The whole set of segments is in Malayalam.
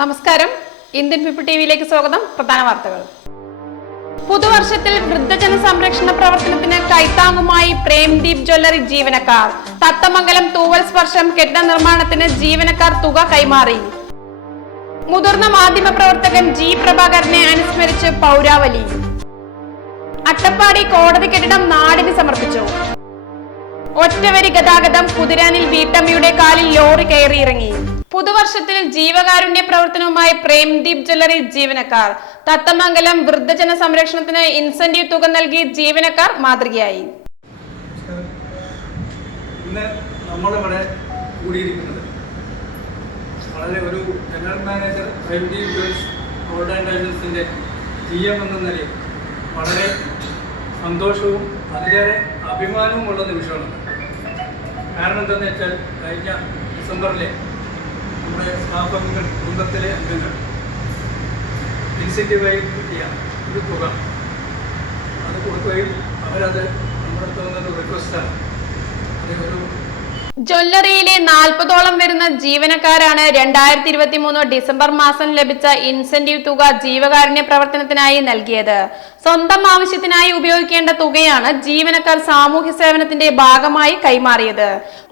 നമസ്കാരം. ഇന്ത്യൻ പീപ്പിൾ ടി വിയിലേക്ക് സ്വാഗതം. പ്രധാന വാർത്തകൾ. പുതുവർഷത്തിൽ വൃദ്ധജന സംരക്ഷണ പ്രവർത്തനത്തിന് കൈത്താങ്ങുമായി പ്രേംദീപ് ജ്വല്ലറി ജീവനക്കാർ. തത്തമംഗലം തൂവൽ സ്പർശം കെട്ടിട നിർമ്മാണത്തിന് ജീവനക്കാർ തുക കൈമാറി. മുതിർന്ന മാധ്യമ പ്രവർത്തകൻ ജി പ്രഭാകരനെ അനുസ്മരിച്ച് പൗരാവലി. അട്ടപ്പാടി കോടതി കെട്ടിടം നാടിന് സമർപ്പിച്ചു. ഒറ്റവരി ഗതാഗതം കുതിരാനിൽ വീട്ടമ്മയുടെ കാലിൽ ലോറി കയറി ഇറങ്ങി പുതുവർഷത്തിൽ ജീവകാരുണ്യ പ്രവർത്തനവുമായി പ്രേംദീപ് ജ്വല്ലറി ജീവനക്കാർ. തത്തമംഗലം വൃദ്ധജന സംരക്ഷണത്തിന് ഇൻസെന്റീവ് തുക നൽകി ജീവനക്കാർ മാതൃകയായി. കൂടിയിരിക്കുന്നത്. വളരെ ഒരു ജനറൽ മാനേജർ ഡയമണ്ട്സിന്റെ ജി എം എന്ന നിലയിൽ വളരെ സന്തോഷവും അതിലേറെ അഭിമാനവും ഉള്ള നിമിഷമാണ്. കാരണം എന്താണെന്ന് വെച്ചാൽ കഴിഞ്ഞ ഡിസംബറിലെ നമ്മുടെ സ്റ്റാഫ് അംഗങ്ങൾ കുടുംബത്തിലെ അംഗങ്ങൾ ഇൻസെന്റീവായി കിട്ടിയ ഒരു തുക അത് കൊടുക്കുകയും അവരത് നമ്മുടെ വന്നൊരു റിക്വസ്റ്റാണ് അത് ജ്വല്ലറിയിലെ നാൽപ്പതോളം വരുന്ന ജീവനക്കാരാണ് രണ്ടായിരത്തി ഇരുപത്തി മൂന്ന് ഡിസംബർ മാസം ലഭിച്ച ഇൻസെന്റീവ് തുക ജീവകാരുണ്യ പ്രവർത്തനത്തിനായി നൽകിയത്. സ്വന്തം ആവശ്യത്തിനായി ഉപയോഗിക്കേണ്ട തുകയാണ് ജീവനക്കാർ സാമൂഹ്യ സേവനത്തിന്റെ ഭാഗമായി കൈമാറിയത്.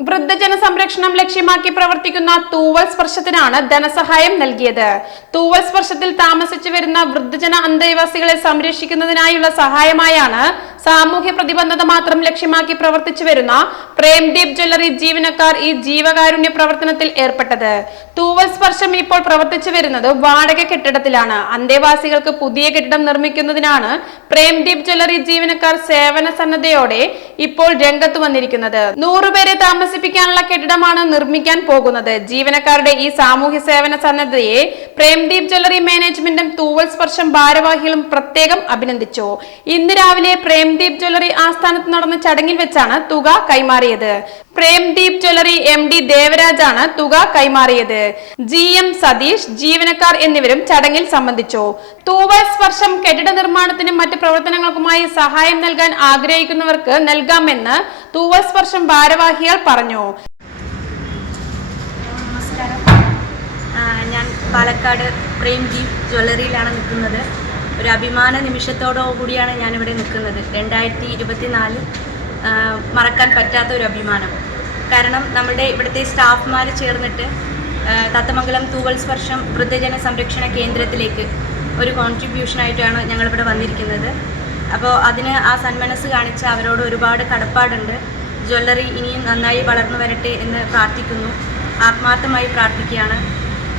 വൃദ്ധജന സംരക്ഷണം ലക്ഷ്യമാക്കി പ്രവർത്തിക്കുന്ന തൂവൽ സ്പർശത്തിനാണ് ധനസഹായം നൽകിയത്. തൂവൽ സ്പർശത്തിൽ താമസിച്ചു വരുന്ന വൃദ്ധജന അന്തേവാസികളെ സംരക്ഷിക്കുന്നതിനായുള്ള സഹായമായാണ് സാമൂഹ്യ പ്രതിബദ്ധത മാത്രം ലക്ഷ്യമാക്കി പ്രവർത്തിച്ചു വരുന്ന പ്രേംദീപ് ജ്വല്ലറി ജീവനക്കാർ ഈ ജീവകാരുണ്യ പ്രവർത്തനത്തിൽ ഏർപ്പെട്ടത്. തൂവൽ സ്പർശം ഇപ്പോൾ പ്രവർത്തിച്ചു വരുന്നത് വാടക കെട്ടിടത്തിലാണ്. അന്തേവാസികൾക്ക് പുതിയ കെട്ടിടം നിർമ്മിക്കുന്നതിനാണ് പ്രേംദീപ് ജ്വല്ലറി ജീവനക്കാർ സേവന സന്നദ്ധയോടെ ഇപ്പോൾ രംഗത്ത് വന്നിരിക്കുന്നത്. നൂറുപേരെ താമസിപ്പിക്കാനുള്ള കെട്ടിടമാണ് നിർമ്മിക്കാൻ പോകുന്നത്. ജീവനക്കാരുടെ ഈ സാമൂഹ്യ സേവന സന്നദ്ധയെ പ്രേംദീപ് ജ്വല്ലറി മാനേജ്മെന്റും തൂവൽ സ്പർശം ഭാരവാഹികളും പ്രത്യേകം അഭിനന്ദിച്ചു. ഇന്ന് രാവിലെ പ്രേംദീപ് ജ്വല്ലറി ആസ്ഥാനത്ത് നടന്ന ചടങ്ങിൽ വെച്ചാണ് തുക കൈമാറിയത്. പ്രേംദീപ് ജ്വല്ലറി എം ഡി ദേവരാജാണ് തുക കൈമാറിയത്. ജി എം സതീഷ് ജീവനക്കാർ എന്നിവരും ചടങ്ങിൽ സംബന്ധിച്ചു. തൂവൽ സ്പർശം കെട്ടിട നിർമ്മാണത്തിനും മറ്റ് പ്രവർത്തനങ്ങൾക്കുമായി സഹായം നൽകാൻ ആഗ്രഹിക്കുന്നവർക്ക് നൽകാമെന്ന് തൂവൽ സ്പർശം ഭാരവാഹികൾ പറഞ്ഞു. ഞാൻ പാലക്കാട് പ്രേംദീപ് ജ്വല്ലറിയിലാണ് നിൽക്കുന്നത്. ഒരു അഭിമാന നിമിഷത്തോടു കൂടിയാണ് ഞാനിവിടെ നിൽക്കുന്നത്. രണ്ടായിരത്തി ഇരുപത്തിനാല് മറക്കാൻ പറ്റാത്ത ഒരു അഭിമാനം. കാരണം നമ്മുടെ ഇവിടുത്തെ സ്റ്റാഫ്മാർ ചേർന്നിട്ട് തത്തമംഗലം തൂവൽ സ്പർശം വൃദ്ധജന സംരക്ഷണ കേന്ദ്രത്തിലേക്ക് ഒരു കോൺട്രിബ്യൂഷനായിട്ടാണ് ഞങ്ങളിവിടെ വന്നിരിക്കുന്നത്. അപ്പോൾ അതിന് ആ സന്മനസ് കാണിച്ച അവരോട് ഒരുപാട് കടപ്പാടുണ്ട്. ജ്വല്ലറി ഇനിയും നന്നായി വളർന്നു വരട്ടെ എന്ന് പ്രാർത്ഥിക്കുന്നു. ആത്മാർത്ഥമായി പ്രാർത്ഥിക്കുകയാണ്.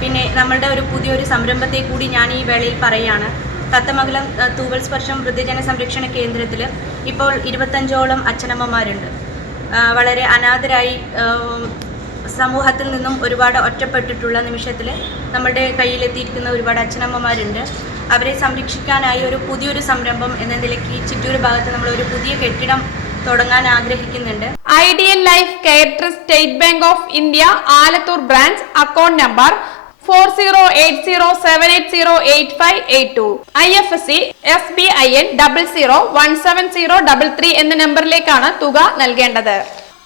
പിന്നെ നമ്മളുടെ ഒരു പുതിയൊരു സംരംഭത്തെ കൂടി ഞാൻ ഈ വേളയിൽ പറയുകയാണ്. തത്തമംഗലം തൂവൽ സ്പർശം വൃദ്ധജന സംരക്ഷണ കേന്ദ്രത്തിൽ ഇപ്പോൾ ഇരുപത്തഞ്ചോളം അച്ഛനമ്മമാരുണ്ട്. വളരെ അനാഥരായി സമൂഹത്തിൽ നിന്നും ഒരുപാട് ഒറ്റപ്പെട്ടിട്ടുള്ള നിമിഷത്തിൽ നമ്മുടെ കയ്യിലെത്തിയിരിക്കുന്ന ഒരുപാട് അച്ഛനമ്മമാരുണ്ട്. അവരെ സംരക്ഷിക്കാനായി ഒരു പുതിയൊരു സംരംഭം എന്ന നിലയ്ക്ക് ചിറ്റൂർ ഭാഗത്ത് നമ്മൾ ഒരു പുതിയ കെട്ടിടം തുടങ്ങാൻ ആഗ്രഹിക്കുന്നുണ്ട്. Ideal life care state bank of India Alathur branch account number four zero eight zero seven eight zero eight five eight two. I F S C S B I N double zero one seven zero double three എന്ന നമ്പറിലേക്കാണ് തുക നൽകേണ്ടത്.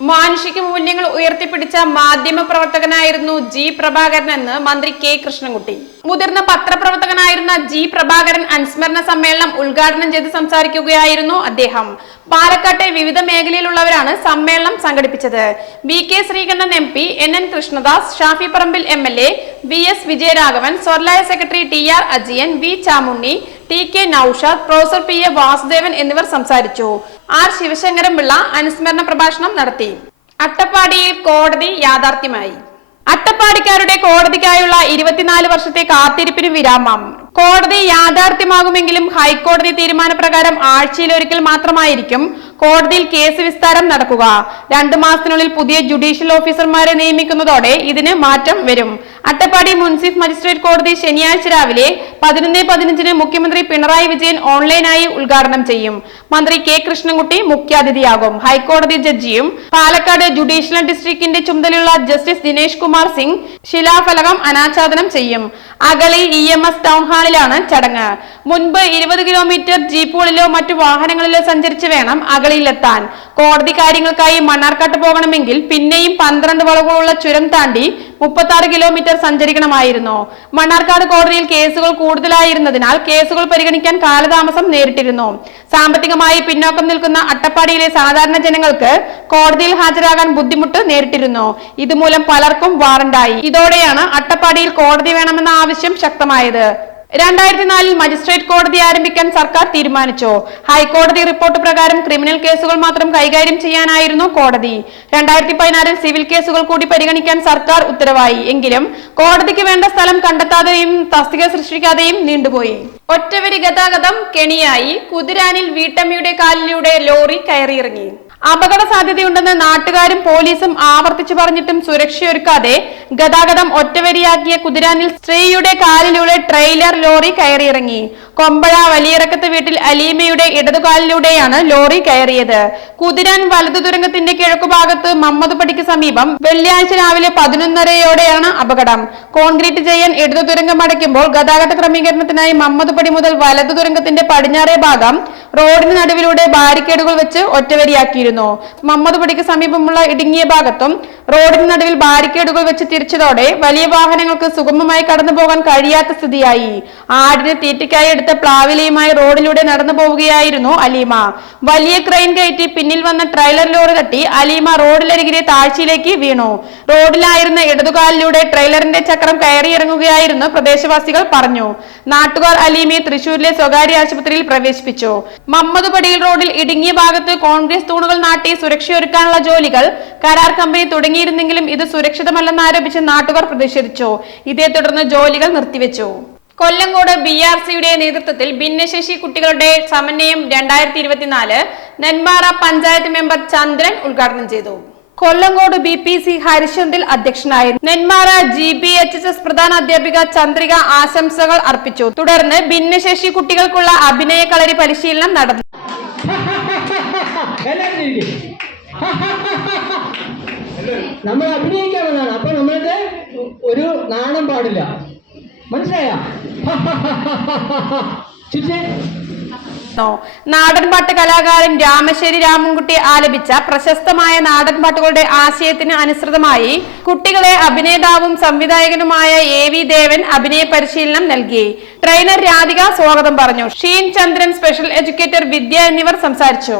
മാനുഷിക മൂല്യങ്ങൾ ഉയർത്തിപ്പിടിച്ച മാധ്യമ പ്രവർത്തകനായിരുന്നു ജി പ്രഭാകരൻ എന്ന് മന്ത്രി കെ കൃഷ്ണൻകുട്ടി. മുതിർന്ന പത്രപ്രവർത്തകനായിരുന്ന ജി പ്രഭാകരൻ അനുസ്മരണ സമ്മേളനം ഉദ്ഘാടനം ചെയ്ത് സംസാരിക്കുകയായിരുന്നു അദ്ദേഹം. പാലക്കാട്ടെ വിവിധ മേഖലയിലുള്ളവരാണ് സമ്മേളനം സംഘടിപ്പിച്ചത്. V K Sreekandan M P N N Krishnadas Shafi Parambil M L A V S Vijayaraghavan സ്വർലായ secretary T R Ajayan V Chamunni T K Noushad professor P A Vasudevan എന്നിവർ സംസാരിച്ചു. ആർ ശിവശങ്കരൻ പിള്ള അനുസ്മരണ പ്രഭാഷണം നടത്തി. അട്ടപ്പാടിയിൽ കോടതി യാഥാർത്ഥ്യമായി. അട്ടപ്പാടിക്കാരുടെ കോടതിക്കായുള്ള ഇരുപത്തിനാല് വർഷത്തെ കാത്തിരിപ്പിന് വിരാമം. കോടതി യാഥാർത്ഥ്യമാകുമെങ്കിലും ഹൈക്കോടതി തീരുമാനപ്രകാരം ആഴ്ചയിൽ ഒരിക്കൽ മാത്രമായിരിക്കും കോടതിയിൽ കേസ് വിസ്താരം നടക്കുക. രണ്ടു മാസത്തിനുള്ളിൽ പുതിയ ജുഡീഷ്യൽ ഓഫീസർമാരെ നിയമിക്കുന്നതോടെ ഇതിന് മാറ്റം വരും. അട്ടപ്പാടി മുൻസിഫ് മജിസ്ട്രേറ്റ് കോടതി ശനിയാഴ്ച രാവിലെ പതിനൊന്ന് പതിനഞ്ചിന് മുഖ്യമന്ത്രി പിണറായി വിജയൻ ഓൺലൈനായി ഉദ്ഘാടനം ചെയ്യും. മന്ത്രി കെ കൃഷ്ണൻകുട്ടി മുഖ്യാതിഥിയാകും. ഹൈക്കോടതി ജഡ്ജിയും പാലക്കാട് ജുഡീഷ്യൽ ഡിസ്ട്രിക്റ്റിന്റെ ചുമതലയുള്ള ജസ്റ്റിസ് ദിനേശ് കുമാർ സിംഗ് ശിലാഫലകം അനാച്ഛാദനം ചെയ്യും. Agali E M S town ഹാളിലാണ് ചടങ്ങ്. മുൻപ് ഇരുപത് കിലോമീറ്റർ ജീപ്പുകളിലോ മറ്റു വാഹനങ്ങളിലോ സഞ്ചരിച്ച് വേണം അഗളിയിലെത്താൻ കോടതി കാര്യങ്ങൾക്കായി മണ്ണാർക്കാട്ട് പോകണമെങ്കിൽ പിന്നെയും പന്ത്രണ്ട് വളവുകളുള്ള ചുരം താണ്ടി മുപ്പത്തി ആറ് കിലോമീറ്റർ സഞ്ചരിക്കണമായിരുന്നു. മണ്ണാർക്കാട് കോടതിയിൽ കേസുകൾ കൂടുതലായിരുന്നതിനാൽ കേസുകൾ പരിഗണിക്കാൻ കാലതാമസം നേരിട്ടിരുന്നു. സാമ്പത്തികമായി പിന്നോക്കം നിൽക്കുന്ന അട്ടപ്പാടിയിലെ സാധാരണ ജനങ്ങൾക്ക് കോടതിയിൽ ഹാജരാകാൻ ബുദ്ധിമുട്ട് നേരിട്ടിരുന്നു. ഇതുമൂലം പലർക്കും വാറണ്ടായി ഇതോടെയാണ് അട്ടപ്പാടിയിൽ കോടതി വേണമെന്ന ആവശ്യം ശക്തമായത്. രണ്ടായിരത്തി നാലിൽ മജിസ്ട്രേറ്റ് കോടതി ആരംഭിക്കാൻ സർക്കാർ തീരുമാനിച്ചു. ഹൈക്കോടതി റിപ്പോർട്ട് പ്രകാരം ക്രിമിനൽ കേസുകൾ മാത്രം കൈകാര്യം ചെയ്യാനായിരുന്നു കോടതി. രണ്ടായിരത്തി പതിനാറിൽ സിവിൽ കേസുകൾ കൂടി പരിഗണിക്കാൻ സർക്കാർ ഉത്തരവായി. എങ്കിലും കോടതിക്ക് വേണ്ട സ്ഥലം കണ്ടെത്താതെയും തസ്തിക സൃഷ്ടിക്കാതെയും നീണ്ടുപോയി. ഒറ്റവരി ഗതാഗതം കെണിയായി. കുതിരാനിൽ വീട്ടമ്മയുടെ കാലിലൂടെ ലോറി കയറിയിറങ്ങി. അപകട സാധ്യതയുണ്ടെന്ന് നാട്ടുകാരും പോലീസും ആവർത്തിച്ചു പറഞ്ഞിട്ടും സുരക്ഷയൊരുക്കാതെ ഗതാഗതം ഒറ്റവരിയാക്കിയ കുതിരാനിൽ സ്ത്രീയുടെ കാലിലൂടെ ട്രെയിലർ ലോറി കയറിയിറങ്ങി. കൊമ്പഴ വലിയിറക്കത്ത് വീട്ടിൽ അലീമയുടെ ഇടതുകാലിലൂടെയാണ് ലോറി കയറിയത്. കുതിരാൻ വലതു തുരങ്കത്തിന്റെ കിഴക്കുഭാഗത്ത് മമ്മദുപടിക്ക് സമീപം വെള്ളിയാഴ്ച രാവിലെ പതിനൊന്നരയോടെയാണ് അപകടം. കോൺക്രീറ്റ് ചെയ്യാൻ ഇടതു തുരങ്കം അടയ്ക്കുമ്പോൾ ഗതാഗത ക്രമീകരണത്തിനായി മമ്മദുപടി മുതൽ വലതു തുരങ്കത്തിന്റെ പടിഞ്ഞാറേ ഭാഗം റോഡിന് നടുവിലൂടെ ബാരിക്കേഡുകൾ വെച്ച് ഒറ്റവരിയാക്കിയിരുന്നു മമ്മദുപടിക്ക് സമീപമുള്ള ഇടുങ്ങിയ ഭാഗത്തും റോഡിന് നടുവിൽ ബാരിക്കേഡുകൾ വെച്ച് തിരിച്ചതോടെ വലിയ വാഹനങ്ങൾക്ക് സുഗമമായി കടന്നുപോകാൻ കഴിയാത്ത സ്ഥിതിയായി. ആടിന് തീറ്റയ്ക്കായി എടുത്ത പ്ലാവിലയുമായി റോഡിലൂടെ നടന്നു പോവുകയായിരുന്നു അലീമ. വലിയ ക്രെയിൻ കയറ്റി പിന്നിൽ വന്ന ട്രെയിലർ ലോറി തട്ടി അലീമ റോഡിലരികിലെ താഴ്ചയിലേക്ക് വീണു. റോഡിലായിരുന്ന ഇടതുകാലിലൂടെ ട്രെയിലറിന്റെ ചക്രം കയറിയിറങ്ങുകയായിരുന്നു പ്രദേശവാസികൾ പറഞ്ഞു. നാട്ടുകാർ അലീമയെ തൃശൂരിലെ സ്വകാര്യ ആശുപത്രിയിൽ പ്രവേശിപ്പിച്ചു. മമ്മദുപടിയിൽ റോഡിൽ ഇടുങ്ങിയ ഭാഗത്ത് കോൺഗ്രസ് തൂണുകൾ നാട്ടി സുരക്ഷയൊരുക്കാനുള്ള ജോലികൾ കരാർ കമ്പനി തുടങ്ങിയിരുന്നെങ്കിലും ഇത് സുരക്ഷിതമല്ലെന്ന് ആരോപിച്ച് നാട്ടുകാർ പ്രതിഷേധിച്ചു. ഇതേ തുടർന്ന് ജോലികൾ നിർത്തിവെച്ചു. കൊല്ലങ്കോട് ബി ആർ സിയുടെ നേതൃത്വത്തിൽ ഭിന്നശേഷി കുട്ടികളുടെ സമന്വയം രണ്ടായിരത്തി ഇരുപത്തിനാല് നെന്മാറ പഞ്ചായത്ത് മെമ്പർ ചന്ദ്രൻ ഉദ്ഘാടനം ചെയ്തു. കൊല്ലങ്കോട് ബി പി സി ഹരിശന്തിൽ അധ്യക്ഷനായി Nenmara G B H S S പ്രധാന അധ്യാപിക ചന്ദ്രിക ആശംസകൾ അർപ്പിച്ചു. തുടർന്ന് ഭിന്നശേഷി കുട്ടികൾക്കുള്ള അഭിനയ കളരി പരിശീലനം നടന്നു. നമ്മൾ അഭിനയിക്കാവുന്നതാണ് അപ്പൊ നമ്മളുടെ ഒരു നാണം പാടില്ല. മനസ്സിലായ? ചിരിച്ചേ നാടൻപാട്ട് കലാകാരൻ രാമശ്ശേരി രാമൻകുട്ടി ആലപിച്ച പ്രശസ്തമായ നാടൻപാട്ടുകളുടെ ആശയത്തിന് അനുസൃതമായി കുട്ടികളെ അഭിനേതാവും സംവിധായകനുമായ എ വി ദേവൻ അഭിനയ പരിശീലനം നൽകി. ട്രെയിനർ രാധിക സ്വാഗതം പറഞ്ഞു. ഷീൻ ചന്ദ്രൻ സ്പെഷ്യൽ എഡ്യൂക്കേറ്റർ വിദ്യ എന്നിവർ സംസാരിച്ചു.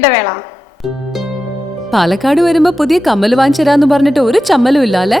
ഇടവേള. പാലക്കാട് വരുമ്പോ പുതിയ കമ്മൽ വാങ്ങിച്ചരാന്ന് പറഞ്ഞിട്ട് ഒരു ചമ്മലും ഇല്ല അല്ലെ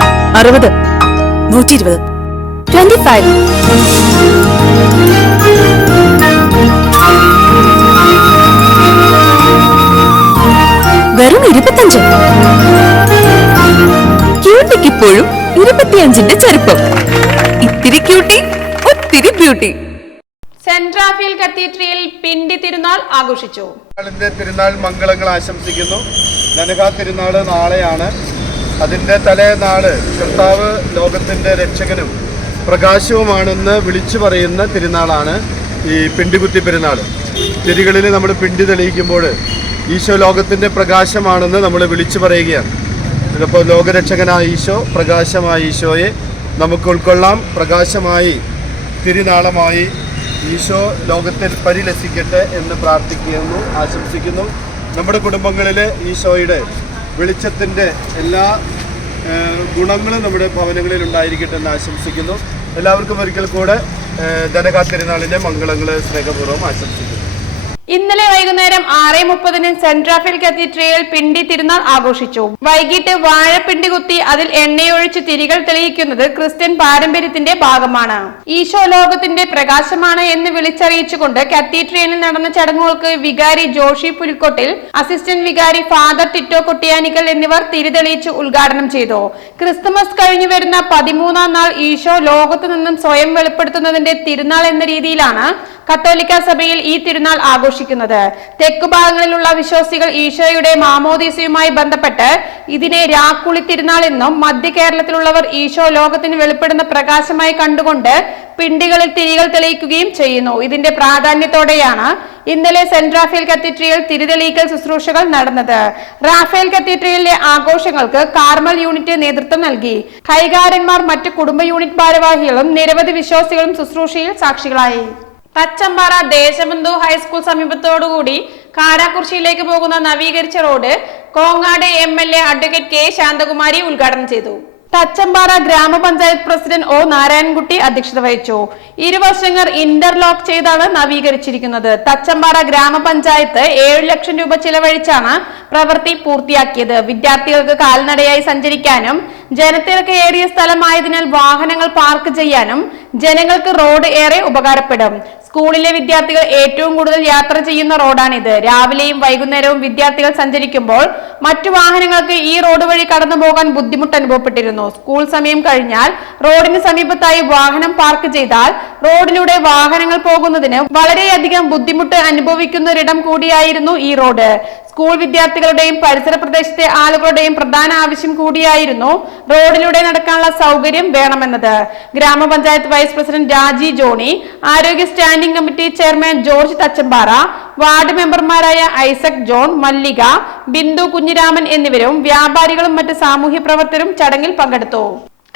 അറുപത്. നൂറ്റി ഇരുപത് ട്വന്റി ഫൈവ് വെറും ഇരുപത്തഞ്ച്. ക്യൂട്ടിക്ക് ഇപ്പോഴും ഇരുപത്തിയഞ്ചിന്റെ ചെറുപ്പം ഇത്തിരി ക്യൂട്ടി ഒത്തിരി ബ്യൂട്ടി സെന്റ് റാഫേൽ കത്തീഡ്രലിൽ പിണ്ടി തിരുനാൾ ആഘോഷിച്ചു. തിരുനാൾ മംഗളങ്ങൾ ആശംസിക്കുന്നു. ധനകാ തിരുനാൾ നാളെയാണ്. അതിന്റെ തലേനാൾ കർത്താവ് ലോകത്തിന്റെ രക്ഷകനും പ്രകാശവുമാണെന്ന് വിളിച്ചു പറയുന്ന തിരുനാളാണ് ഈ പിണ്ടികുത്തി പെരുന്നാൾ. തിരികളിൽ നമ്മൾ പിണ്ടി തെളിയിക്കുമ്പോൾ ഈശോ ലോകത്തിന്റെ പ്രകാശമാണെന്ന് നമ്മൾ വിളിച്ചു പറയുകയാണ്. ചിലപ്പോൾ ലോകരക്ഷകനായ ഈശോ പ്രകാശമായ ഈശോയെ നമുക്ക് ഉൾക്കൊള്ളാം. പ്രകാശമായി തിരുനാളമായി ഈശോ ലോകത്തിൽ പരിലസിക്കട്ടെ എന്ന് പ്രാർത്ഥിക്കുന്നു ആശംസിക്കുന്നു. നമ്മുടെ കുടുംബങ്ങളിൽ ഈശോയുടെ വെളിച്ചത്തിന്റെ എല്ലാ ഗുണങ്ങളും നമ്മുടെ ഭവനങ്ങളിൽ ഉണ്ടായിരിക്കട്ടെ എന്ന് ആശംസിക്കുന്നു. എല്ലാവർക്കും ഒരിക്കൽ കൂടെ ധനകാത്തിരുന്നാളിന്റെ ധനകാ മംഗളങ്ങൾ സ്നേഹപൂർവം ആശംസിക്കുന്നു. ഇന്നലെ വൈകുന്നേരം ആറ് മുപ്പതിന് സെന്റ് റാഫേൽ കത്തീഡ്രയിൽ പിണ്ടി തിരുനാൾ ആഘോഷിച്ചു. വൈകിട്ട് വാഴപ്പിണ്ടി കുത്തി അതിൽ എണ്ണയൊഴിച്ച് തിരികൾ തെളിയിക്കുന്നത് ക്രിസ്ത്യൻ പാരമ്പര്യത്തിന്റെ ഭാഗമാണ്. ഈശോ ലോകത്തിന്റെ പ്രകാശമാണ് എന്ന് വിളിച്ചറിയിച്ചുകൊണ്ട് കത്തീഡ്രലിൽ നടന്ന ചടങ്ങുകൾക്ക് വികാരി ജോഷി പുലിക്കോട്ടിൽ അസിസ്റ്റന്റ് വികാരി ഫാദർ ടിറ്റോ കൊട്ടിയാനിക്കൽ എന്നിവർ തിരിതെളിയിച്ച് ഉദ്ഘാടനം ചെയ്തു. ക്രിസ്തുമസ് കഴിഞ്ഞു വരുന്ന പതിമൂന്നാം നാൾ ഈശോ ലോകത്തു നിന്നും സ്വയം വെളിപ്പെടുത്തുന്നതിന്റെ തിരുനാൾ എന്ന രീതിയിലാണ് കത്തോലിക്ക സഭയിൽ ഈ തിരുനാൾ ആഘോഷിക്കുന്നത്. തെക്കു ഭാഗങ്ങളിലുള്ള വിശ്വാസികൾ ഈശോയുടെ മാമോദീസയുമായി ബന്ധപ്പെട്ട് ഇതിനെ രാക്കുളി തിരുനാൾ എന്നും മധ്യ കേരളത്തിലുള്ളവർ ഈശോ ലോകത്തിന് വെളിപ്പെടുന്ന പ്രകാശമായി കണ്ടുകൊണ്ട് പിണ്ടികളിൽ തിരികൾ തെളിയിക്കുകയും ചെയ്യുന്നു. ഇതിന്റെ പ്രാധാന്യത്തോടെയാണ് ഇന്നലെ സെന്റ് റാഫേൽ കത്തീഡ്രലിൽ തിരിതെളിയിക്കൽ ശുശ്രൂഷകൾ നടന്നത്. റാഫേൽ കത്തീഡ്രിയലിലെ ആഘോഷങ്ങൾക്ക് കാർമൽ യൂണിറ്റ് നേതൃത്വം നൽകി. കൈകാരന്മാർ മറ്റ് കുടുംബ യൂണിറ്റ് ഭാരവാഹികളും നിരവധി വിശ്വാസികളും ശുശ്രൂഷയിൽ സാക്ഷികളായി. തച്ചമ്പാറ ദേശബന്ധു ഹൈസ്കൂൾ സമീപത്തോടുകൂടി കാരാക്കുർശിയിലേക്ക് പോകുന്ന നവീകരിച്ച road Kongad M L A advocate K Shanthakumari ഉദ്ഘാടനം ചെയ്തു. തച്ചമ്പാറ ഗ്രാമപഞ്ചായത്ത് പ്രസിഡന്റ് ഒ നാരായണൻകുട്ടി അധ്യക്ഷത വഹിച്ചു. ഇരുവശങ്ങൾ ഇന്റർലോക്ക് ചെയ്താണ് നവീകരിച്ചിരിക്കുന്നത്. തച്ചമ്പാറ ഗ്രാമപഞ്ചായത്ത് ഏഴു ലക്ഷം രൂപ ചിലവഴിച്ചാണ് പ്രവൃത്തി പൂർത്തിയാക്കിയത്. വിദ്യാർത്ഥികൾക്ക് കാൽനടയായി സഞ്ചരിക്കാനും ജനത്തിരക്ക് ഏറിയ സ്ഥലമായതിനാൽ വാഹനങ്ങൾ പാർക്ക് ചെയ്യാനും ജനങ്ങൾക്ക് റോഡ് ഏറെ ഉപകാരപ്പെടും. സ്കൂളിലെ വിദ്യാർത്ഥികൾ ഏറ്റവും കൂടുതൽ യാത്ര ചെയ്യുന്ന റോഡാണിത്. രാവിലെയും വൈകുന്നേരവും വിദ്യാർത്ഥികൾ സഞ്ചരിക്കുമ്പോൾ മറ്റു വാഹനങ്ങൾക്ക് ഈ റോഡ് വഴി കടന്നു പോകാൻ ബുദ്ധിമുട്ട് അനുഭവപ്പെട്ടിരുന്നു. സ്കൂൾ സമയം കഴിഞ്ഞാൽ റോഡിന് സമീപത്തായി വാഹനം പാർക്ക് ചെയ്താൽ റോഡിലൂടെ വാഹനങ്ങൾ പോകുന്നതിന് വളരെയധികം ബുദ്ധിമുട്ട് അനുഭവിക്കുന്ന ഒരിടം കൂടിയായിരുന്നു ഈ റോഡ്. സ്കൂൾ വിദ്യാർത്ഥികളുടെയും പരിസര പ്രദേശത്തെ ആളുകളുടെയും പ്രധാന ആവശ്യം കൂടിയായിരുന്നു റോഡിലൂടെ നടക്കാനുള്ള സൗകര്യം വേണമെന്നത്. ഗ്രാമപഞ്ചായത്ത് വൈസ് പ്രസിഡന്റ് രാജി ജോണി ആരോഗ്യ standing committee chairman George Thachampara ward മെമ്പർമാരായ ഐസക് ജോൺ മല്ലിക ബിന്ദു കുഞ്ഞിരാമൻ എന്നിവരും വ്യാപാരികളും മറ്റ് സാമൂഹ്യ പ്രവർത്തകരും ചടങ്ങിൽ പങ്കെടുത്തു.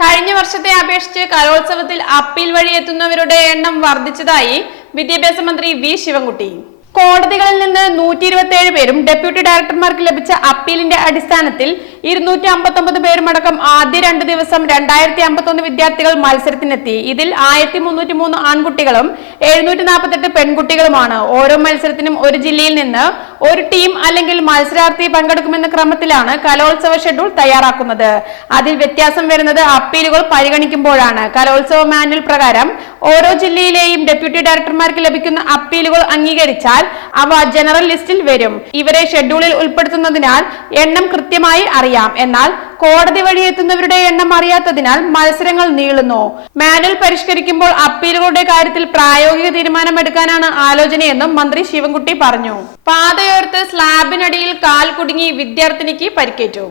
കഴിഞ്ഞ വർഷത്തെ അപേക്ഷിച്ച് കലോത്സവത്തിൽ അപ്പീൽ വഴി എത്തുന്നവരുടെ എണ്ണം വർദ്ധിച്ചതായി വിദ്യാഭ്യാസ മന്ത്രി വി ശിവൻകുട്ടി. കോടതികളിൽ നിന്ന് നൂറ്റി ഇരുപത്തി ഏഴ് പേരും ഡെപ്യൂട്ടി ഡയറക്ടർമാർക്ക് ലഭിച്ച അപ്പീലിന്റെ അടിസ്ഥാനത്തിൽ ഇരുന്നൂറ്റി അമ്പത്തി ഒമ്പത് പേരുമടക്കം ആദ്യ രണ്ട് ദിവസം രണ്ടായിരത്തി അമ്പത്തി ഒന്ന് വിദ്യാർത്ഥികൾ മത്സരത്തിനെത്തി. ഇതിൽ ആയിരത്തി മുന്നൂറ്റി മൂന്ന് ആൺകുട്ടികളും എഴുന്നൂറ്റി നാൽപ്പത്തെട്ട് പെൺകുട്ടികളുമാണ്. ഓരോ മത്സരത്തിനും ഒരു ജില്ലയിൽ നിന്ന് ഒരു ടീം അല്ലെങ്കിൽ മത്സരാർത്ഥി പങ്കെടുക്കുമെന്ന ക്രമത്തിലാണ് കലോത്സവ ഷെഡ്യൂൾ തയ്യാറാക്കുന്നത്. അതിൽ വ്യത്യാസം വരുന്നത് അപ്പീലുകൾ പരിഗണിക്കുമ്പോഴാണ്. കലോത്സവ മാനുവൽ പ്രകാരം ഓരോ ജില്ലയിലെയും ഡെപ്യൂട്ടി ഡയറക്ടർമാർക്ക് ലഭിക്കുന്ന അപ്പീലുകൾ അംഗീകരിച്ചാൽ അവ ജനറൽ ലിസ്റ്റിൽ വരും. ഇവരെ ഷെഡ്യൂളിൽ ഉൾപ്പെടുത്തുന്നതിനാൽ എണ്ണം കൃത്യമായി അറിയാം. എന്നാൽ കോടതി വഴി എത്തുന്നവരുടെ എണ്ണം അറിയാത്തതിനാൽ മത്സരങ്ങൾ നീളുന്നു. മാനുവൽ പരിഷ്കരിക്കുമ്പോൾ അപ്പീലുകളുടെ കാര്യത്തിൽ പ്രായോഗിക തീരുമാനമെടുക്കാനാണ് ആലോചനയെന്നും മന്ത്രി ശിവൻകുട്ടി പറഞ്ഞു. പാതയോർത്ത് സ്ലാബിനടിയിൽ കാൽ കുടുങ്ങി വിദ്യാർത്ഥിനിക്ക് പരിക്കേറ്റു.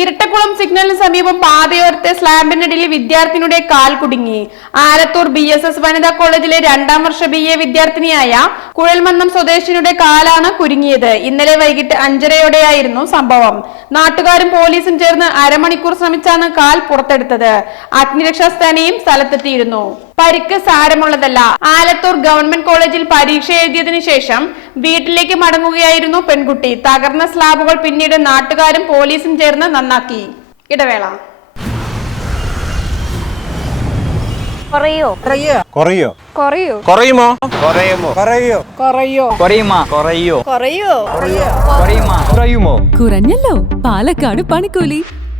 ഇരട്ടക്കുളം സിഗ്നലിന് സമീപം പാതയോരത്തെ സ്ലാബിനിടയിൽ വിദ്യാർത്ഥിനിയുടെ കാൽ കുടുങ്ങി. ആലത്തൂർ ബി എസ് എസ് വനിതാ കോളേജിലെ രണ്ടാം വർഷ ബി എ വിദ്യാർത്ഥിനിയായ കുഴൽമന്നം സ്വദേശിനിയുടെ കാലാണ് കുരുങ്ങിയത്. ഇന്നലെ വൈകിട്ട് അഞ്ചരയോടെയായിരുന്നു സംഭവം. നാട്ടുകാരും പോലീസും ചേർന്ന് അരമണിക്കൂർ ശ്രമിച്ചാണ് കാൽ പുറത്തെടുത്തത്. അഗ്നിരക്ഷാസേനയും സ്ഥലത്തെത്തിയിരുന്നു. പരിക്ക് സാരമുള്ളതല്ല. ആലത്തൂർ ഗവൺമെന്റ് കോളേജിൽ പരീക്ഷ എഴുതിയതിനു ശേഷം വീട്ടിലേക്ക് മടങ്ങുകയായിരുന്നു പെൺകുട്ടി. തകർന്ന സ്ലാബുകൾ പിന്നീട് നാട്ടുകാരും പോലീസും ചേർന്ന് നന്നാക്കി. ഇടവേള. കുറയോ? കുറയോ? കുറയോ? കുറയുമോ? കുറയോ? കുറയുമോ? കുറയോ? കുറയോ? കുറയുമോ? കുറയുമോ? കുറഞ്ഞല്ലോ. പാലക്കാട് പണിക്കൂലി.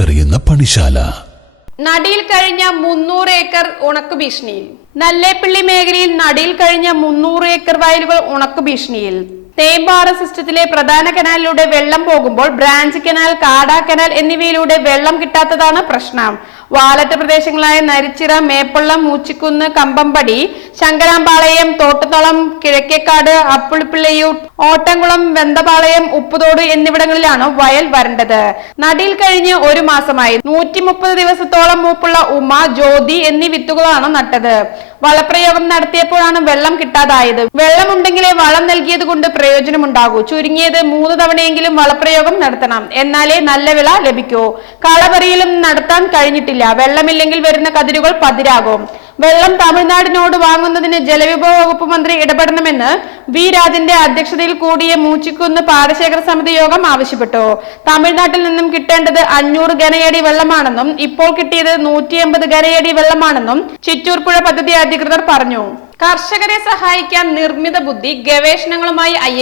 മനസ്സറിയുന്ന പണിശാല. നടിയിൽ കഴിഞ്ഞ മുന്നൂറ് ഏക്കർ ഉണക്ക് ഭീഷണിയിൽ. നല്ലേപ്പള്ളി മേഖലയിൽ നടിയിൽ കഴിഞ്ഞ മുന്നൂറ് ഏക്കർ വയലുകൾ ഉണക്ക് ഭീഷണിയിൽ. തേമ്പാറ സിസ്റ്റത്തിലെ പ്രധാന കനാലിലൂടെ വെള്ളം പോകുമ്പോൾ ബ്രാഞ്ച് കനാൽ കാടാ കനാൽ എന്നിവയിലൂടെ വെള്ളം കിട്ടാത്തതാണ് പ്രശ്നം. വാലറ്റ് പ്രദേശങ്ങളായ നരിച്ചിറ മേപ്പള്ളം മൂച്ചിക്കുന്ന് കമ്പമ്പടി ശങ്കരാമ്പാളയം തോട്ടത്തോളം കിഴക്കേക്കാട് അപ്പുളിപ്പിള്ളയൂർ ഓട്ടംകുളം വെന്തപാളയം ഉപ്പുതോട് എന്നിവിടങ്ങളിലാണ് വയൽ വരണ്ടത്. നടിയിൽ കഴിഞ്ഞ് ഒരു മാസമായി നൂറ്റി ദിവസത്തോളം മൂപ്പുള്ള ഉമ ജ്യോതി എന്നീ വിത്തുകളാണ് നട്ടത്. വളപ്രയോഗം നടത്തിയപ്പോഴാണ് വെള്ളം കിട്ടാതായത്. വെള്ളമുണ്ടെങ്കിലേ വളം നൽകിയത് കൊണ്ട് പ്രയോജനമുണ്ടാകൂ. ചുരുങ്ങിയത് മൂന്ന് തവണയെങ്കിലും വളപ്രയോഗം നടത്തണം. എന്നാലേ നല്ല വിള ലഭിക്കൂ. കളപറിയിലും നടത്താൻ കഴിഞ്ഞിട്ടില്ല. വെള്ളമില്ലെങ്കിൽ വരുന്ന കതിരുകൾ പതിരാകും. വെള്ളം തമിഴ്നാടിനോട് വാങ്ങുന്നതിന് ജലവിഭവ വകുപ്പ് മന്ത്രി ഇടപെടണമെന്ന് വി രാജന്റെ അധ്യക്ഷതയിൽ കൂടിയ മൂച്ചിക്കുന്ന് പാടശേഖര സമിതി യോഗം ആവശ്യപ്പെട്ടു. തമിഴ്നാട്ടിൽ നിന്നും കിട്ടേണ്ടത് അഞ്ഞൂറ് ഘനയടി വെള്ളമാണെന്നും ഇപ്പോൾ കിട്ടിയത് നൂറ്റി എൺപത് ഘനയടി വെള്ളമാണെന്നും ചിറ്റൂർ പുഴ പദ്ധതി അധികൃതർ പറഞ്ഞു. കർഷകരെ സഹായിക്കാൻ നിർമ്മിത ബുദ്ധി ഗവേഷണങ്ങളുമായി ഐ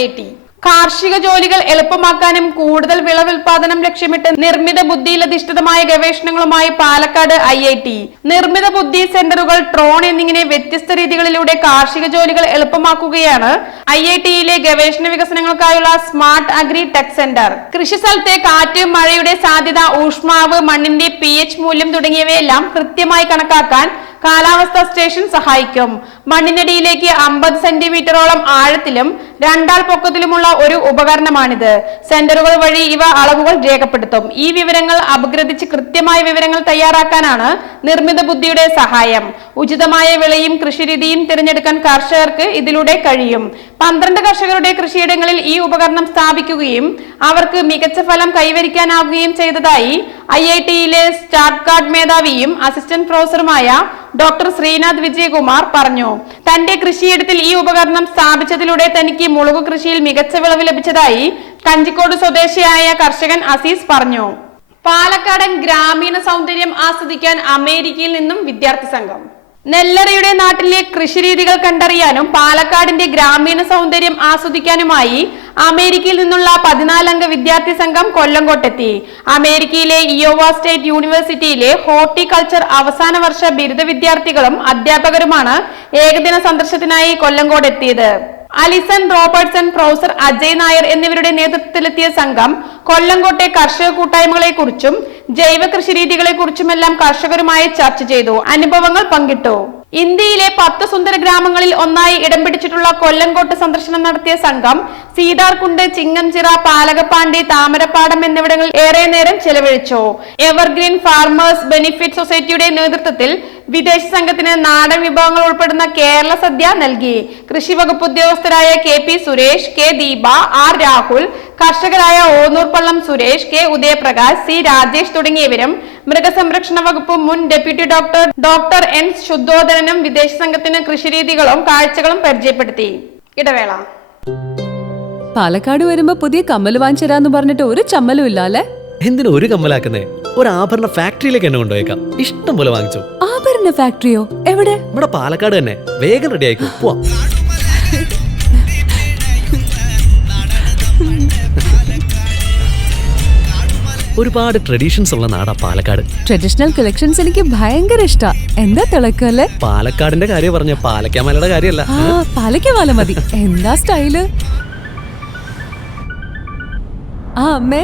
കാർഷിക ജോലികൾ എളുപ്പമാക്കാനും കൂടുതൽ വിളവുൽപാദനം ലക്ഷ്യമിട്ട് നിർമ്മിത ബുദ്ധിയിലധിഷ്ഠിതമായ ഗവേഷണങ്ങളുമായി പാലക്കാട് ഐ ഐ ടി. നിർമ്മിത ബുദ്ധി സെന്ററുകൾ ട്രോൺ എന്നിങ്ങനെ വ്യത്യസ്ത രീതികളിലൂടെ കാർഷിക ജോലികൾ എളുപ്പമാക്കുകയാണ് ഐ ഐ ടിയിലെ ഗവേഷണ വികസനങ്ങൾക്കായുള്ള സ്മാർട്ട് അഗ്രി ടെക് സെന്റർ. കൃഷി സ്ഥലത്തെ കാറ്റ് മഴയുടെ സാധ്യത ഊഷ്മാവ് മണ്ണിന്റെ പി മൂല്യം തുടങ്ങിയവയെല്ലാം കൃത്യമായി കണക്കാക്കാൻ കാലാവസ്ഥാ സ്റ്റേഷൻ സഹായിക്കും. മണ്ണിനടിയിലേക്ക് അമ്പത് സെന്റിമീറ്ററോളം ആഴത്തിലും രണ്ടാൾ പൊക്കത്തിലുമുള്ള ഒരു ഉപകരണമാണിത്. സെന്ററുകൾ വഴി ഇവ അളവുകൾ രേഖപ്പെടുത്തും. ഈ വിവരങ്ങൾ അപഗ്രഥിച്ച് കൃത്യമായ വിവരങ്ങൾ തയ്യാറാക്കാനാണ് നിർമ്മിത ബുദ്ധിയുടെ സഹായം. ഉചിതമായ വിളയും കൃഷിരീതിയും തിരഞ്ഞെടുക്കാൻ കർഷകർക്ക് ഇതിലൂടെ കഴിയും. പന്ത്രണ്ട് കർഷകരുടെ കൃഷിയിടങ്ങളിൽ ഈ ഉപകരണം സ്ഥാപിക്കുകയും അവർക്ക് മികച്ച ഫലം കൈവരിക്കാനാവുകയും ചെയ്തതായി ഐ ഐ ടിയിലെ സ്റ്റാർട്ട് കാർഡ് മേധാവിയും അസിസ്റ്റന്റ് പ്രൊഫസറുമായ ഡോക്ടർ ശ്രീനാഥ് വിജയകുമാർ പറഞ്ഞു. തന്റെ കൃഷിയിടത്തിൽ ഈ ഉപകരണം സ്ഥാപിച്ചതിലൂടെ തനിക്ക് മുളക് കൃഷിയിൽ മികച്ച വിളവ് ലഭിച്ചതായി കഞ്ചിക്കോട് സ്വദേശിയായ കർഷകൻ അസീസ് പറഞ്ഞു. പാലക്കാടൻ ഗ്രാമീണ സൗന്ദര്യം ആസ്വദിക്കാൻ അമേരിക്കയിൽ നിന്നും വിദ്യാർത്ഥി സംഘം. നെല്ലറയുടെ നാട്ടിലെ കൃഷിരീതികൾ കണ്ടറിയാനും പാലക്കാടിന്റെ ഗ്രാമീണ സൗന്ദര്യം ആസ്വദിക്കാനുമായി അമേരിക്കയിൽ നിന്നുള്ള പതിനാലംഗ വിദ്യാർത്ഥി സംഘം കൊല്ലങ്കോട്ടെത്തി അമേരിക്കയിലെ ഇയോവ സ്റ്റേറ്റ് യൂണിവേഴ്സിറ്റിയിലെ ഹോർട്ടിക്കൾച്ചർ അവസാന വർഷ ബിരുദ വിദ്യാർത്ഥികളും അധ്യാപകരുമാണ് ഏകദിന സന്ദർശനത്തിനായി കൊല്ലങ്കോടെത്തിയത് Alison Robertson professor Ajay Nair എന്നിവരുടെ നേതൃത്വത്തിലെത്തിയ സംഘം കൊല്ലംകോട്ടെ കർഷക കൂട്ടായ്മകളെ കുറിച്ചും ജൈവ കൃഷി രീതികളെ കുറിച്ചുമെല്ലാം കർഷകരുമായി ചർച്ച ചെയ്തു. അനുഭവങ്ങൾ പങ്കിട്ടു. ഇന്ത്യയിലെ പത്ത് സുന്ദര ഗ്രാമങ്ങളിൽ ഒന്നായി ഇടം പിടിച്ചിട്ടുള്ള കൊല്ലങ്കോട്ട് സന്ദർശനം നടത്തിയ സംഘം സീതാർകുണ്ട് ചിങ്ങംചിറ പാലകപ്പാണ്ടി താമരപ്പാടം എന്നിവിടങ്ങളിൽ ഏറെ നേരം ചെലവഴിച്ചു. എവർഗ്രീൻ ഫാർമേഴ്സ് ബെനിഫിറ്റ് സൊസൈറ്റിയുടെ നേതൃത്വത്തിൽ വിദേശ സംഘത്തിന് നാടൻ വിഭവങ്ങൾ ഉൾപ്പെടുന്ന കേരള സദ്യ നൽകി. കൃഷി വകുപ്പ് ഉദ്യോഗസ്ഥരായ K P Suresh K Deepa R Rahul കർഷകരായ ഓന്നൂർപ്പള്ളം Suresh K Udayaprakash C Rajesh തുടങ്ങിയവരും മൃഗസംരക്ഷണ വകുപ്പ് മുൻ ഡെപ്യൂട്ടി ഡോക്ടർ ഡോക്ടർ എൻ ശുദ്ധോധനനും വിദേശ സംഘത്തിന് കൃഷിരീതികളും കാഴ്ചകളും പരിചയപ്പെടുത്തി. ഇടവേള. പാലക്കാട് വരുമ്പോ പുതിയ കമ്മൽ വാങ്ങിച്ചരാന്ന് പറഞ്ഞിട്ട് ഒരു ചമ്മലും ഇല്ല അല്ലെ എന്തിനു ഒരു കമ്മലാക്കുന്നേ? ഒരു ആഭരണ ഫാക്ടറിയിലേക്ക് എന്നെ കൊണ്ടുപോയേക്കാം. ഇഷ്ടം പോലെ വാങ്ങിച്ചു. ആഭരണ ഫാക്ടറിയോ എവിടെ? ഇവിടെ പാലക്കാട് തന്നെ. വേഗം റെഡി ആയിക്കോ. പോവാം. ഒരുപാട് ട്രഡീഷൻസ് ഉള്ള നാടാ പാലക്കാട്. ട്രഡീഷണൽ കളക്ഷൻസ് എനിക്ക് ഭയങ്കര ഇഷ്ടാ. എന്താ തിളക്കല്ലേ പാലക്കാടിന്റെ കാര്യം പറഞ്ഞ പാലക്കാമലയുടെ കാര്യമല്ല. പാലക്കാമല മതി. എന്താ സ്റ്റൈൽ ആ അമ്മേ.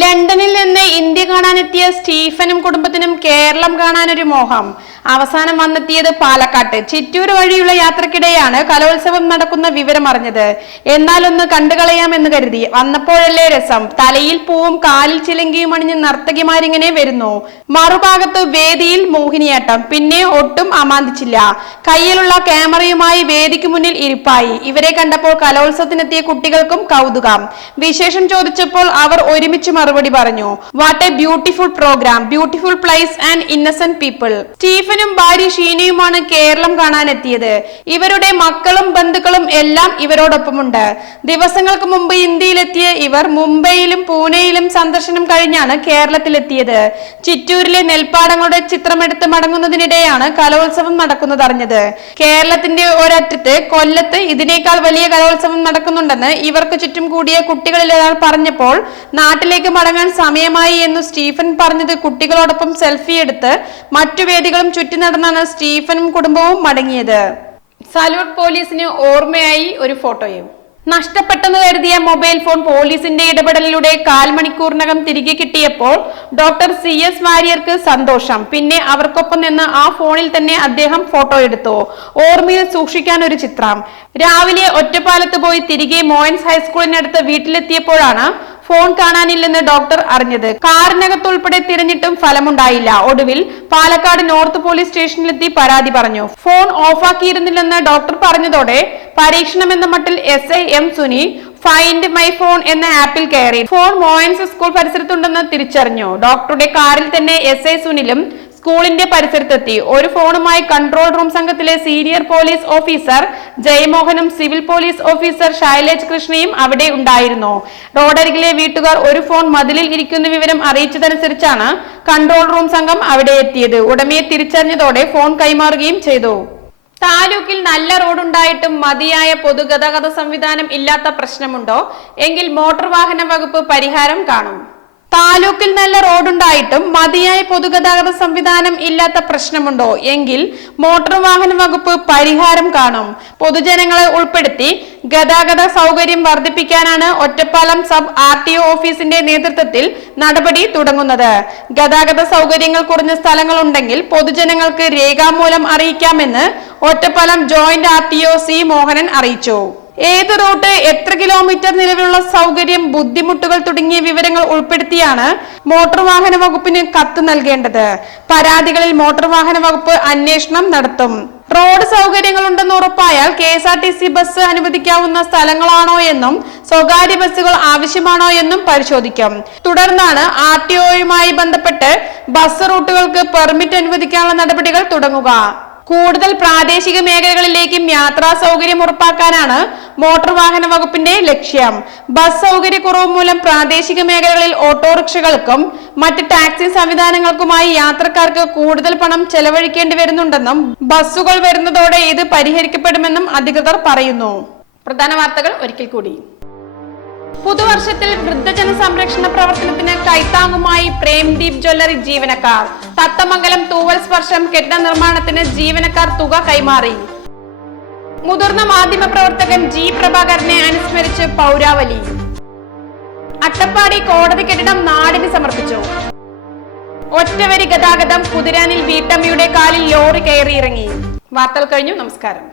ലണ്ടനിൽ നിന്ന് ഇന്ത്യ കാണാനെത്തിയ സ്റ്റീഫനും കുടുംബത്തിനും കേരളം കാണാനൊരു മോഹം. അവസാനം വന്നെത്തിയത് പാലക്കാട്ട്. ചിറ്റൂർ വഴിയുള്ള യാത്രക്കിടെയാണ് കലോത്സവം നടക്കുന്ന വിവരം അറിഞ്ഞത്. എന്നാൽ ഒന്ന് കണ്ടുകളയാമെന്ന് കരുതി. വന്നപ്പോഴല്ലേ രസം. തലയിൽ പൂവും കാലിൽ ചിലങ്കിയും അണിഞ്ഞ് നർത്തകിമാരിങ്ങനെ വരുന്നു. മറുഭാഗത്ത് വേദിയിൽ മോഹിനിയാട്ടം. പിന്നെ ഒട്ടും അമാന്തിച്ചില്ല. കയ്യിലുള്ള ക്യാമറയുമായി വേദിക്ക് മുന്നിൽ ഇരിപ്പായി. ഇവരെ കണ്ടപ്പോൾ കലോത്സവത്തിനെത്തിയ കുട്ടികൾക്കും കൗതുകം. വിശേഷം ചോദിച്ചപ്പോൾ അവർ ഒരുമിച്ച് മറുപടി പറഞ്ഞു. What a beautiful program beautiful place and innocent people സ്റ്റീഫനും ഭാര്യ ഷീനയുമാണ് കേരളം കാണാനെത്തിയത്. ഇവരുടെ മക്കളും ബന്ധുക്കളും എല്ലാം ഇവരോടൊപ്പമുണ്ട്. ദിവസങ്ങൾക്ക് മുമ്പ് ഇന്ത്യയിലെത്തിയ ഇവർ മുംബൈയിലും പൂനെയിലും സന്ദർശനം കഴിഞ്ഞാണ് കേരളത്തിലെത്തിയത്. ചിറ്റൂരിലെ നെൽപ്പാടങ്ങളുടെ ചിത്രമെടുത്ത് മടങ്ങുന്നതിനിടെയാണ് കലോത്സവം നടക്കുന്നതറിഞ്ഞത്. കേരളത്തിന്റെ ഒരറ്റത്ത് കൊല്ലത്ത് ഇതിനേക്കാൾ വലിയ കലോത്സവം നടക്കുന്നുണ്ടെന്ന് ഇവർക്ക് ചുറ്റും കൂടിയ കുട്ടികളിൽ ഒരാൾ പറഞ്ഞപ്പോൾ നാട്ടിലേക്ക് മടങ്ങാൻ സമയമായി എന്നു സ്റ്റീഫൻ പറഞ്ഞത് കുട്ടികളോടൊപ്പം സെൽഫി എടുത്ത് മറ്റു വേദികളും ചുറ്റി നടന്നാണ് സ്റ്റീഫനും കുടുംബവും മടങ്ങിയത്. സല്യൂട്ട് പോലീസിന് ഓർമ്മയായി ഒരു ഫോട്ടോയും. നഷ്ടപ്പെട്ടെന്ന് കരുതിയ മൊബൈൽ ഫോൺ പോലീസിന്റെ ഇടപെടലിലൂടെ കാൽ മണിക്കൂറിനകം തിരികെ കിട്ടിയപ്പോൾ ഡോക്ടർ സി എസ് വാര്യർക്ക് സന്തോഷം. പിന്നെ അവർക്കൊപ്പം നിന്ന് ആ ഫോണിൽ തന്നെ അദ്ദേഹം ഫോട്ടോ എടുത്തു. ഓർമ്മയിൽ സൂക്ഷിക്കാൻ ഒരു ചിത്രം. രാവിലെ ഒറ്റപ്പാലത്ത് പോയി തിരികെ മോയൻസ് ഹൈസ്കൂളിനടുത്ത് വീട്ടിലെത്തിയപ്പോഴാണ് ഫോൺ കാണാനില്ലെന്ന് ഡോക്ടർ അറിഞ്ഞത്. കാറിനകത്ത് ഉൾപ്പെടെ തിരഞ്ഞിട്ടും ഫലമുണ്ടായില്ല. ഒടുവിൽ പാലക്കാട് നോർത്ത് പോലീസ് സ്റ്റേഷനിലെത്തി പരാതി പറഞ്ഞു. ഫോൺ ഓഫാക്കിയിരുന്നില്ലെന്ന് ഡോക്ടർ പറഞ്ഞതോടെ പരീക്ഷണം എന്ന മട്ടിൽ S I M Suni find my phone എന്ന ആപ്പിൽ കയറി. ഫോൺ മോയൻസ് സ്കൂൾ പരിസരത്തുണ്ടെന്ന് തിരിച്ചറിഞ്ഞു. ഡോക്ടറുടെ കാറിൽ തന്നെ എസ് ഐ സുനിലും സ്കൂളിന്റെ പരിസരത്തെത്തി. ഒരു ഫോണുമായി കൺട്രോൾ റൂം സംഘത്തിലെ സീനിയർ പോലീസ് ഓഫീസർ ജയമോഹനും സിവിൽ പോലീസ് ഓഫീസർ ശൈലേജ് കൃഷ്ണയും അവിടെ ഉണ്ടായിരുന്നു. റോഡരികിലെ വീട്ടുകാർ ഒരു ഫോൺ മതിലിൽ ഇരിക്കുന്ന വിവരം അറിയിച്ചതനുസരിച്ചാണ് കൺട്രോൾ റൂം സംഘം അവിടെ എത്തിയത്. ഉടമയെ തിരിച്ചറിഞ്ഞതോടെ ഫോൺ കൈമാറുകയും ചെയ്തു. താലൂക്കിൽ നല്ല റോഡുണ്ടായിട്ടും മതിയായ പൊതുഗതാഗത സംവിധാനം ഇല്ലാത്ത പ്രശ്നമുണ്ടോ? എങ്കിൽ മോട്ടോർ വാഹന വകുപ്പ് പരിഹാരം കാണും. താലൂക്കിൽ നല്ല റോഡുണ്ടായിട്ടും മതിയായ പൊതുഗതാഗത സംവിധാനം ഇല്ലാത്ത പ്രശ്നമുണ്ടോ? എങ്കിൽ മോട്ടോർ വാഹന വകുപ്പ് പരിഹാരം കാണും. പൊതുജനങ്ങളെ ഉൾപ്പെടുത്തി ഗതാഗത സൗകര്യം വർദ്ധിപ്പിക്കാനാണ് Ottapalam sub R T O ഓഫീസിന്റെ നേതൃത്വത്തിൽ നടപടി തുടങ്ങുന്നത്. ഗതാഗത സൗകര്യങ്ങൾ കുറഞ്ഞ സ്ഥലങ്ങളുണ്ടെങ്കിൽ പൊതുജനങ്ങൾക്ക് രേഖാമൂലം അറിയിക്കാമെന്ന് Ottapalam joint R T O C Mohanan അറിയിച്ചു. ഏത് റൂട്ട് എത്ര കിലോമീറ്റർ നിലവിലുള്ള സൗകര്യം ബുദ്ധിമുട്ടുകൾ തുടങ്ങിയ വിവരങ്ങൾ ഉൾപ്പെടുത്തിയാണ് മോട്ടോർ വാഹന വകുപ്പിന് കത്ത് നൽകേണ്ടത്. പരാതികളിൽ മോട്ടോർ വാഹന വകുപ്പ് അന്വേഷണം നടത്തും. റോഡ് സൗകര്യങ്ങളുണ്ടെന്ന് ഉറപ്പായാൽ K S R T C bus അനുവദിക്കാവുന്ന സ്ഥലങ്ങളാണോ എന്നും സ്വകാര്യ ബസ്സുകൾ ആവശ്യമാണോ എന്നും പരിശോധിക്കും. തുടർന്നാണ് ആർ ടി ഒയുമായി ബന്ധപ്പെട്ട് ബസ് റൂട്ടുകൾക്ക് പെർമിറ്റ് അനുവദിക്കാനുള്ള നടപടികൾ തുടങ്ങുക. കൂടുതൽ പ്രാദേശിക മേഖലകളിലേക്കും യാത്രാ സൗകര്യം ഉറപ്പാക്കാനാണ് മോട്ടോർ വാഹന വകുപ്പിന്റെ ലക്ഷ്യം. ബസ് സൗകര്യക്കുറവ് മൂലം പ്രാദേശിക മേഖലകളിൽ ഓട്ടോറിക്ഷകൾക്കും മറ്റ് ടാക്സി സംവിധാനങ്ങൾക്കുമായി യാത്രക്കാർക്ക് കൂടുതൽ പണം ചെലവഴിക്കേണ്ടി വരുന്നുണ്ടെന്നും ബസ്സുകൾ വരുന്നതോടെ ഇത് പരിഹരിക്കപ്പെടുമെന്നും അധികൃതർ പറയുന്നു. പ്രധാന വാർത്തകൾ ഒരിക്കൽ കൂടി. പുതുവർഷത്തിൽ വൃദ്ധജന സംരക്ഷണ പ്രവർത്തനത്തിന് കൈത്താങ്ങുമായി പ്രേംദീപ് ജ്വല്ലറി ജീവനക്കാർ. തത്തമംഗലം തൂവൽ സ്പർശം കെട്ടിട നിർമ്മാണത്തിന് ജീവനക്കാർ തുക കൈമാറി. മുതിർന്ന മാധ്യമ പ്രവർത്തകൻ ജി പ്രഭാകരനെ അനുസ്മരിച്ച് പൗരാവലി. അട്ടപ്പാടി കോടതി കെട്ടിടം നാടിന് സമർപ്പിച്ചു. ഒറ്റവരി ഗതാഗതം കുതിരാനിൽ വീട്ടമ്മയുടെ കാലിൽ ലോറി കയറിയിറങ്ങി. വാർത്തകൾ കഴിഞ്ഞു. നമസ്കാരം.